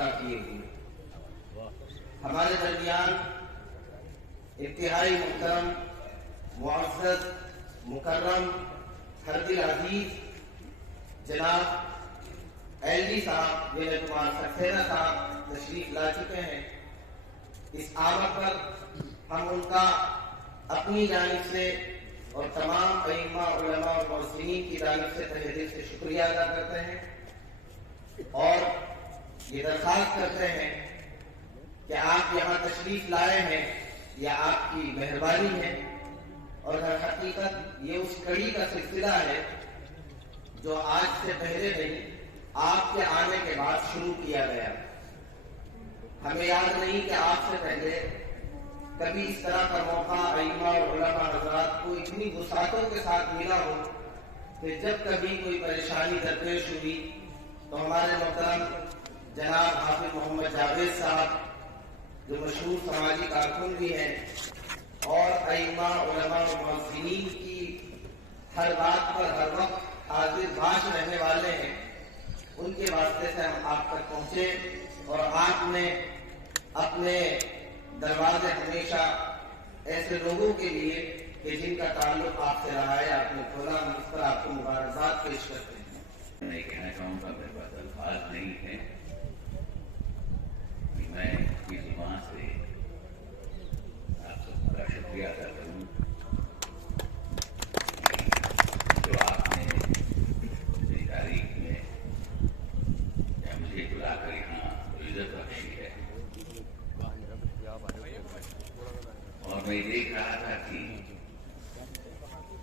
अदा किए हुए। हमारे दरमियान इंतहाई मुहतरम, मुअज़्ज़ज़, मुकर्रम, हरदिल अजीज जनाब एलडी साहब विनय कुमार सक्सेना साहब तशरीफ ला चुके हैं। इस आमद पर हम उनका अपनी जानिब से और तमाम अइम्मा, उलमा और मुहस्सिनीन की जानिब से तहे दिल से शुक्रिया अदा करते हैं और ये दरख्वास्त करते हैं कि आप यहाँ तशरीफ लाए हैं, यह आपकी मेहरबानी है और हर हकीकत ये उस कड़ी का सिलसिला है जो आज से पहले नहीं, आपके आने के बाद शुरू किया गया। हमें याद नहीं कि आपसे पहले कभी इस तरह का मौका अइम्मा और उलमा हज़रात को इतनी वुसातों के साथ मिला हो कि जब कभी कोई परेशानी दरपेश हुई तो हमारे मोहतरम जनाब हाफिज मोहम्मद जावेद साहब, जो मशहूर समाजी कारकुन भी हैं और अइम्मा, उलमा और मुहस्सिनीन की हर बात पर हर वक्त हाजिर बाश रहने वाले हैं, उनके वास्ते से हम आप तक पहुंचे और आपने अपने दरवाजे हमेशा ऐसे लोगों के लिए कि जिनका ताल्लुक आपसे रहा है आपने खोला। हम इस पर आपको मुबारकबाद पेश करते हैं। मैं कहना चाहूँगा, मेरे पास अल्फाज नहीं है कि मैं अपनी ज़ुबान से आप सबका शुक्रिया अदा करूँ जो आपने अपनी तारीख में या मुझे बुलाकर यहाँ इज्जत बख्शी है। और मैं देख रहा था कि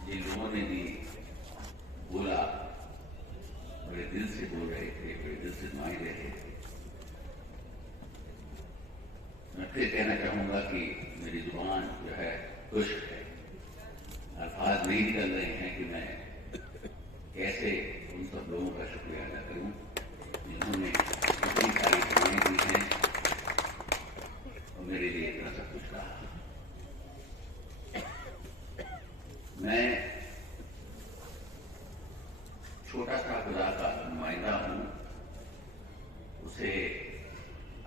जिन लोगों ने भी बोला बड़े दिल से बोल रहे थे, बड़े दिल से मान रहे थे। मैं फिर कहना चाहूंगा कि मेरी जुबान जो है खुश्क है, अल्फाज नहीं निकल रहे हैं कि मैं कैसे उन सब लोगों का शुक्रिया अदा करूं जिन्होंने इतनी सारी दुआएं दी हैं और मेरे लिए इतना सब कुछ कहा। मैं छोटा सा खुदा का नुमाइंदा हूं, उसे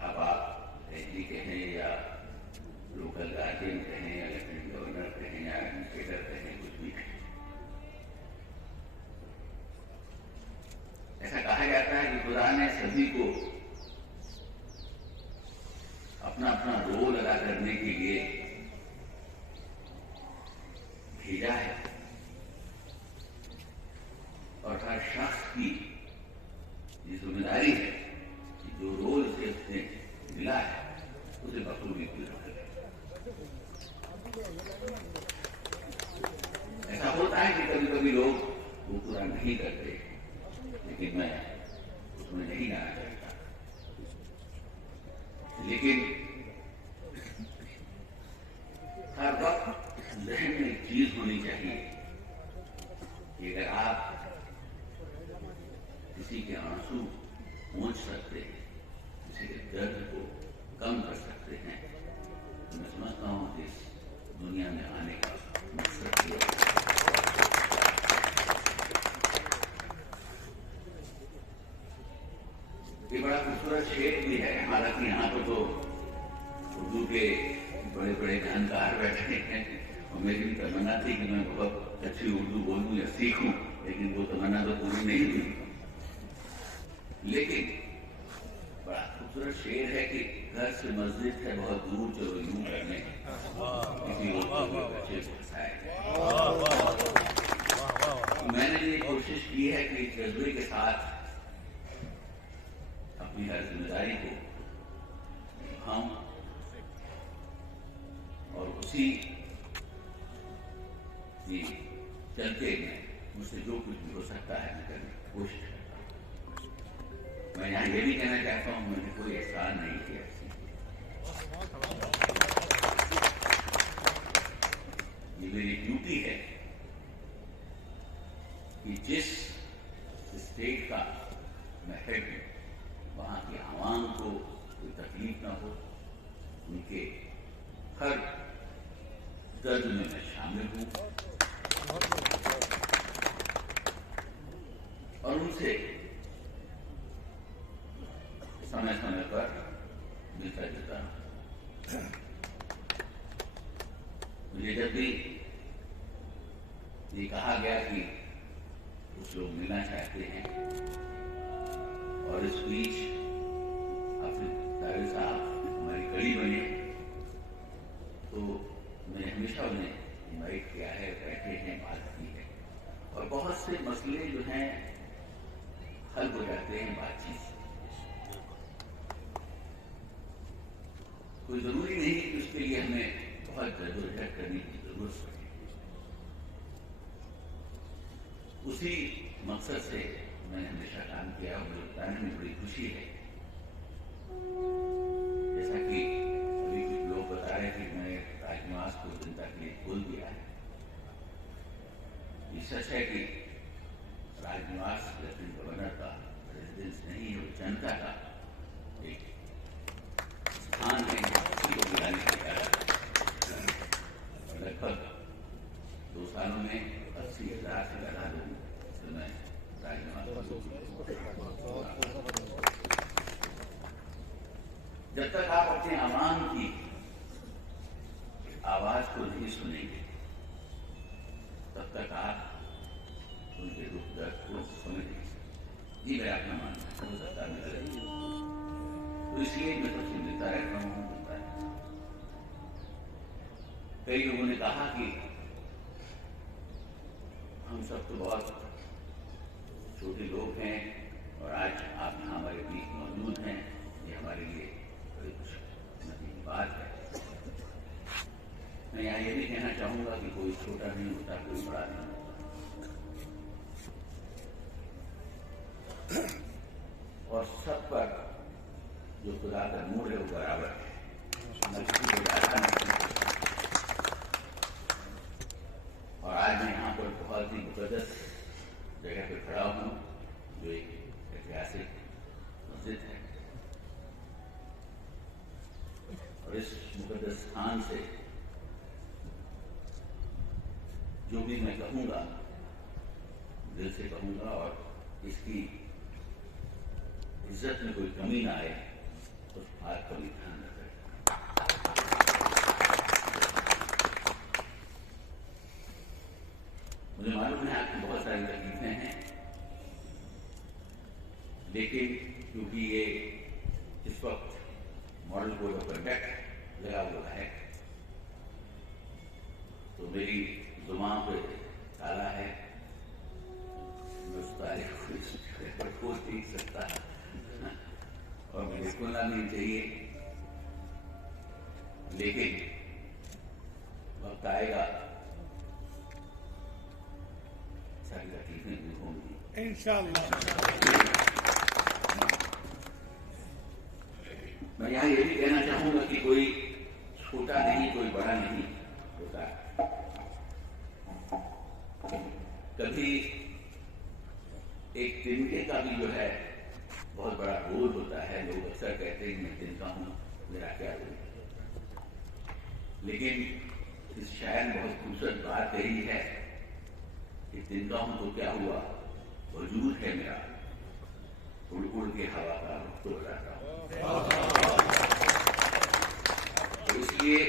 अब आप एसडी कहें या लोकल गार्जियन कहें या लेफ्टिनेंट गवर्नर कहें या एडमिनिस्ट्रेटर कहें, कुछ भी कहें। ऐसा कहा जाता है कि खुदा ने सभी को अपना अपना रोल अदा करने के लिए भेजा है और हर शख्स की ये जिम्मेदारी है कि जो रोल उसे उसने मिला है उसे बखूबी पूरा करे। ऐसा होता है कि कभी कभी लोग वो पूरा नहीं करते, लेकिन मैं उसमें नहीं जाना चाहता। लेकिन हर वक्त जहन में एक चीज होनी चाहिए कि अगर आप किसी के आंसू पहुंच सकते हैं, किसी के दर्द को कम कर सकते हैं, तो मैं समझता हूं कि इस दुनिया में आने का मकसद ये है। ये बड़ा खूबसूरत शेर भी है, हालांकि यहाँ पर तो उर्दू के बड़े बड़े जानकार बैठे हैं और मेरी भी तमन्ना थी कि मैं बहुत अच्छी उर्दू बोलूं या सीखूं, लेकिन वो तमन्ना तो पूरी नहीं हुई। लेकिन बड़ा खूबसूरत शेर है कि घर से मस्जिद है बहुत दूर, चलो यूं करने किसी बच्चे को फंसाए। मैंने ये कोशिश की है कि इस जज्बे के साथ अपनी हर जिम्मेदारी को हम और उसी की चलते में मुझसे जो कुछ भी हो सकता है मैं करने की कोशिश करता हूँ। मैं यहाँ ये भी कहना चाहता हूँ, मैंने कोई एहसान नहीं किया। ये मेरी ड्यूटी है कि जिस स्टेट का मैं हेड हूँ वहाँ की आवाम को कोई तकलीफ ना हो, उनके हर दर्द में मैं शामिल हूँ और उनसे समय समय पर मिलता जुलता हूं। मुझे जब भी ये कहा गया कि कुछ लोग मिलना चाहते हैं और इस बीच हाफिज तारिक साहब हमारी कड़ी बने, तो मैंने हमेशा उन्हें इन्वाइट किया है, बैठे हैं, बात की है और बहुत से मसले जो हैं हल हो जाते हैं बातचीत से। कोई जरूरी नहीं कि उसके लिए हमें बहुत जद्दोजहद करने की जरूरत पड़े। उसी मकसद से मैंने हमेशा काम किया और मुझे बताने में बड़ी खुशी है। जैसा कि अभी कुछ लोग बता रहे थे कि मैंने राजनिवास को जनता के लिए खोल दिया है। ये सच है कि राजनिवास लेफ्टिनेंट गवर्नर का रेजिडेंस नहीं है, वो जनता का एक स्थान है, किसी को बुलाने के कारण लगभग 2 सालों में 80,000 से ज्यादा लोग मैं राजनिवास। जब तक आप अपने आवाम की आवाज को नहीं सुनेंगे तब तक आप उनके दुख दर्द को समझ नहीं सकते। ये मेरा अपना मानना है, हो सकता है गलत, तो इसलिए मैं सबसे मिलता रहता हूँ। कई लोगों ने कहा कि हम सब तो बहुत छोटे लोग हैं और आज आप यहाँ हमारे बीच मौजूद हैं, ये हमारे लिए बड़ी खुशनसीबी की बात है। मैं यहाँ ये भी कहना चाहूंगा कि कोई छोटा नहीं होता, कोई बड़ा नहीं होता। और सब पर जो खुदा का नूर है वो बराबर है। और आज मैं यहाँ पर बहुत ही मुकद्दस जगह पर खड़ा हूँ जो एक ऐतिहासिक मस्जिद है और इस मुकद्दस स्थान से जो भी मैं कहूँगा दिल से कहूँगा और इसकी इज्जत में कोई कमी ना आए उस बात का भी ध्यान रखें। मुझे मालूम है आपकी बहुत सारी तकलीफें हैं, लेकिन क्योंकि ये इस वक्त मॉडल कोड ऑफ कंडक्ट लगा हुआ है तो मेरी जुबान पे ताला है, मैं उस ताले को खोल नहीं सकता और मुझे खोलना नहीं चाहिए, लेकिन वक्त आएगा सारी तकलीफें दूर होंगी इंशाअल्लाह। मैं यहाँ ये भी कहना चाहूंगा कि कोई छोटा नहीं, कोई बड़ा नहीं होता। कभी एक तिनके का भी जो है बहुत बड़ा रोल होता है। लोग अक्सर कहते हैं मैं तिनका हूं, मेरा क्या रोल, लेकिन इस शायर में बहुत खूबसूरत बात यही है कि तिनका हूं तो क्या हुआ, वजूद है मेरा, उड़ उड़ के हवा का रुख तो रहता हूं। तो इसलिए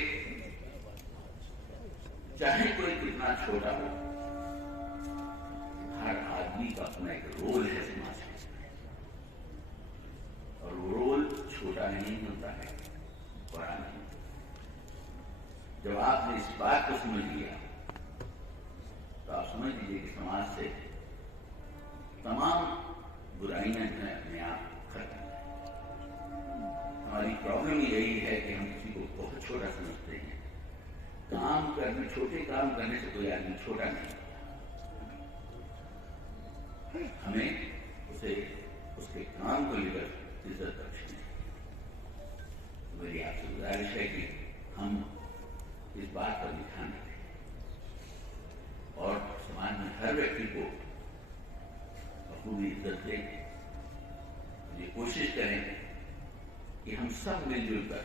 चाहे कोई कितना छोटा हो, हर आदमी का अपना एक रोल है समाज में और वो रोल छोटा नहीं होता है, बड़ा नहीं। जब आपने इस बात को समझ लिया तो आप समझ लीजिए कि समाज से तमाम बुराइयां जो है अपने आप खत्म। हमारी प्रॉब्लम यही है कि हम किसी को बहुत छोटा समझते हैं। काम करने, छोटे काम करने से कोई आदमी छोटा नहीं, हमें उसे उसके काम को लेकर इज्जत रखनी है। मेरी आपसे गुजारिश है कि हम इस बात पर ध्यान रखें और समाज में हर व्यक्ति को बखूबी इज्जत दें। ये कोशिश करें कि हम सब मिलजुल कर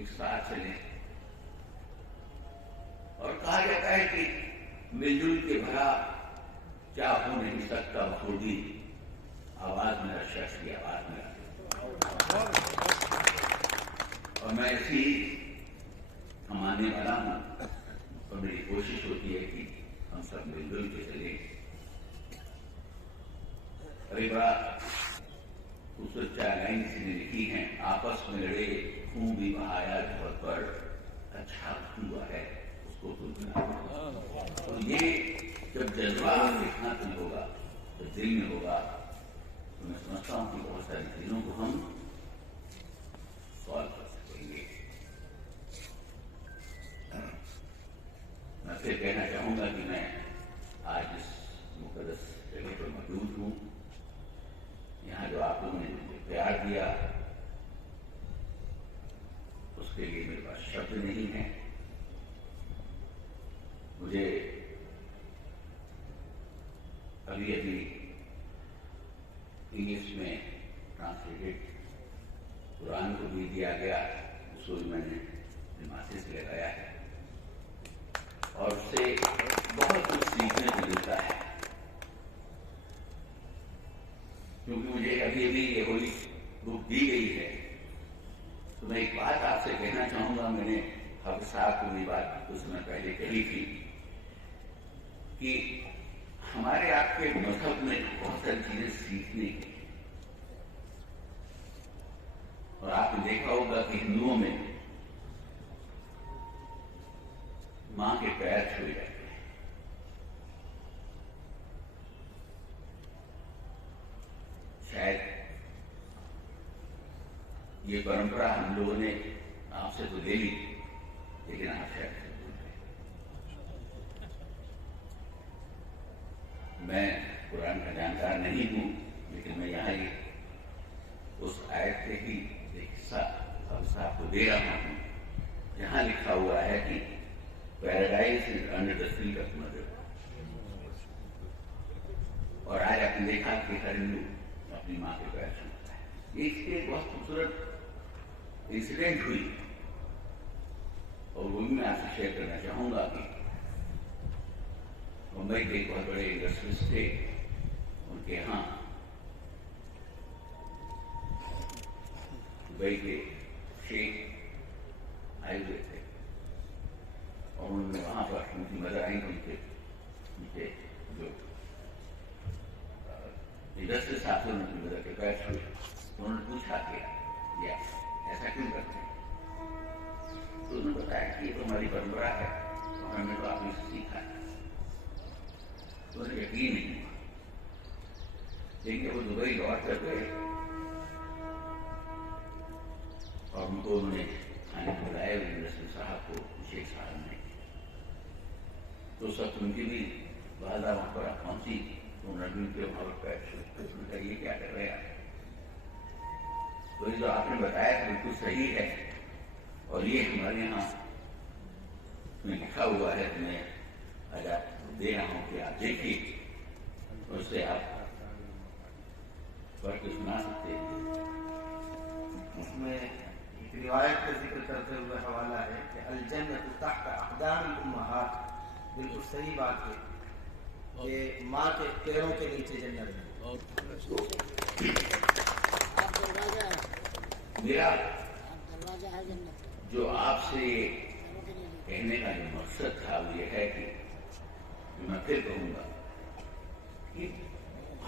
एक साथ चलें। और कहा जाता है कि मिलजुल के भरा क्या हो नहीं सकता, खुद ही आवाज मेरा शख्स की आवाज मेरा और मैं इसी मानने वाला हूँ और मेरी कोशिश होती है कि हम सब मिलजुल के चले। अरे बड़ा खूबसूरत 4 लाइन किसी ने लिखी है, आपस में लड़े खून भी बहाया झड़ पर, अच्छा हुआ है उसको भूलना। तो ये जब जज्बा आपके हाथ में होगा, जब दिल में होगा, तो मैं समझता हूँ कि बहुत सारी चीजों को हम सॉल्व कर सकेंगे। मैं फिर कहना चाहूंगा कि मैं आज इस मुकद्दस जगह पर मौजूद हूँ। यहाँ जो आप लोगों ने मुझे प्यार दिया, उसके लिए मेरे पास शब्द नहीं है। मुझे अभी अभी इंग्लिश में ट्रांसलेटेड कुरान को भी दिया गया, उसको भी मैंने मैसेज लगाया है और उससे बहुत कुछ सीखने को मिलता है। क्योंकि मुझे अभी अभी ये कोई बुक दी गई है, तो मैं एक बात आपसे कहना चाहूंगा। मैंने हब साहब को ये बात कुछ समय पहले कही थी कि हमारे आपके मजहब में बहुत सारी चीजें सीखने की, और आपने देखा होगा कि हिंदुओं में मां के पैर छुए जाते हैं। शायद ये परंपरा हम लोगों ने आपसे तो ले ली, लेकिन आप शायद से भूल गए। मैं कुरान का जानकार नहीं हूं, लेकिन मैं यहाँ उस आयत से ही एक हिस्सा आपको दे रहा हूं, जहां लिखा हुआ है कि paradise is under the feet of mother. और आज आपने देखा कि हर हिंदू अपनी मां के पैर छूता है। इसकी एक बहुत खूबसूरत इंसिडेंट हुई और वो भी मैं आपसे शेयर करना चाहूंगा कि मुंबई के एक बहुत बड़े इंडस्ट्रियलिस्ट थे, उनके यहाँ दुबई के शेख आए हुए थे और उन्होंने वहां पर उनकी मदर आई, उनके जो इंडस्ट्रियल साथ में उनकी मदर के पैर छुए। उन्होंने पूछा कि या ऐसा क्यों करते हैं? तो उन्होंने बताया कि ये तो हमारी परंपरा है और हमने तो आपने से सीखा है। तो उन्हें यकीन नहीं हुआ, लेकिन वो दुबई लौट कर गए और उनको उन्होंने खाने को बुलाया इंडस्ट्रियल साहब को, शेख साहब ने। तो सब उनकी भी वादा वहां पर पहुंची, उन्होंने उनके वहां पर पैर छुए। उन्होंने कहा ये क्या कर रहे हैं? तो जो आपने बताया बिल्कुल सही है और ये हमारे यहाँ में लिखा हुआ है। मैं आज आपको दे रहा हूँ कि आप देखिए, उससे आप पढ़ के सुना सकते हैं। उसमें एक रिवायत का जिक्र करते हुए हवाला है कि अल जन्नतु तहत अक़दामिल उम्महात। बिल्कुल सही बात है, ये माँ के पैरों के नीचे जन्नत है। मेरा जो आपसे कहने का जो मकसद था वो ये है कि मैं फिर कहूंगा कि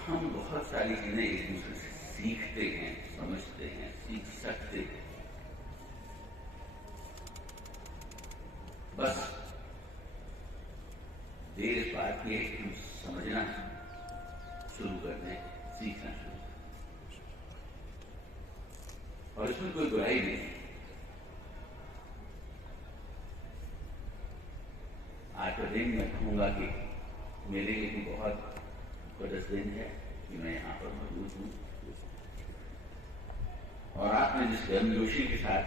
हम बहुत सारी चीजें एक दूसरे से सीखते हैं, समझते हैं, सीख सकते हैं। बस देर इस बात की है कि हम समझना शुरू कर दें, सीखना शुरू कर दें, और इसमें कोई बुराई नहीं है। आज का दिन मैं कहूंगा कि मेरे लिए भी बहुत मुकद्दस दिन है कि मैं यहाँ पर मौजूद हूँ और आपने जिस गर्मजोशी के साथ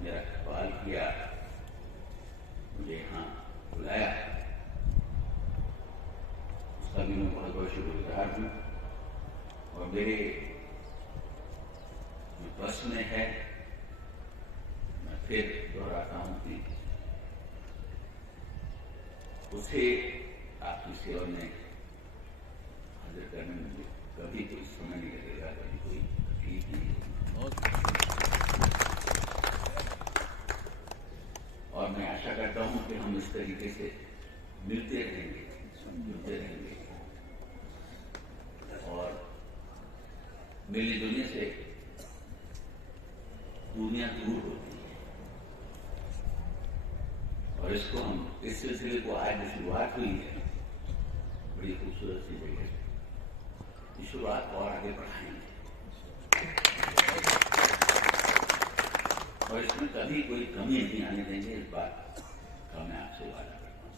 मेरा सवाल किया, मुझे यहाँ बुलाया, उसका भी मैं बहुत बहुत शुक्रगुजार हूँ। और मेरे जो बस में है, मैं फिर दोहराता हूँ कि उसे आपकी सेवा में हाजिर करने में कभी कोई समय नहीं लगेगा, कभी कोई तकलीफ नहीं इस तरीके से मिलते रहेंगे, जुड़ते रहेंगे और मिलने जुलने से दुनिया दूर होती है। और इसको हम इस सिलसिले को आज जो शुरुआत हुई है बड़ी खूबसूरत सी जगह है, इस शुरुआत और आगे बढ़ाएंगे और इसमें कभी कोई कमी नहीं आने देंगे। इस बात का मैं आपसे वादा करता हूं।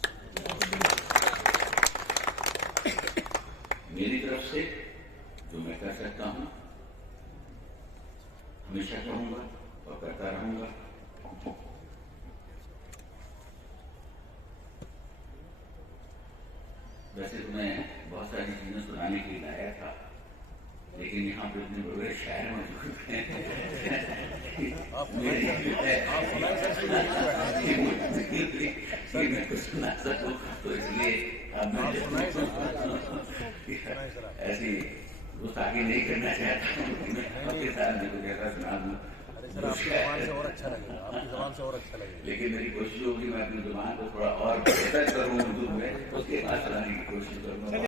मेरी तरफ से जो मैं कर सकता हूं हमेशा करूंगा और करता रहूंगा। वैसे तो मैं बहुत सारी चीजें सुनाने के लिए आया था, लेकिन यहाँ पे इतने बड़े शायर मौजूद हैं मैं कुछ सुना सकूं, तो इसलिए अब मैं ऐसी गुस्ताखी नहीं करना चाहता हूँ। मैं आपके साथ में कुछ ऐसा सुना दूँ और अच्छा लगेगा, आपकी ज़बान से और अच्छा लगेगा। लेकिन मेरी कोशिश होगी मैं अपनी जुबान को थोड़ा और बेहतर करूँ उर्दू में, उसके बाद सुनाने की कोशिश करूँगा।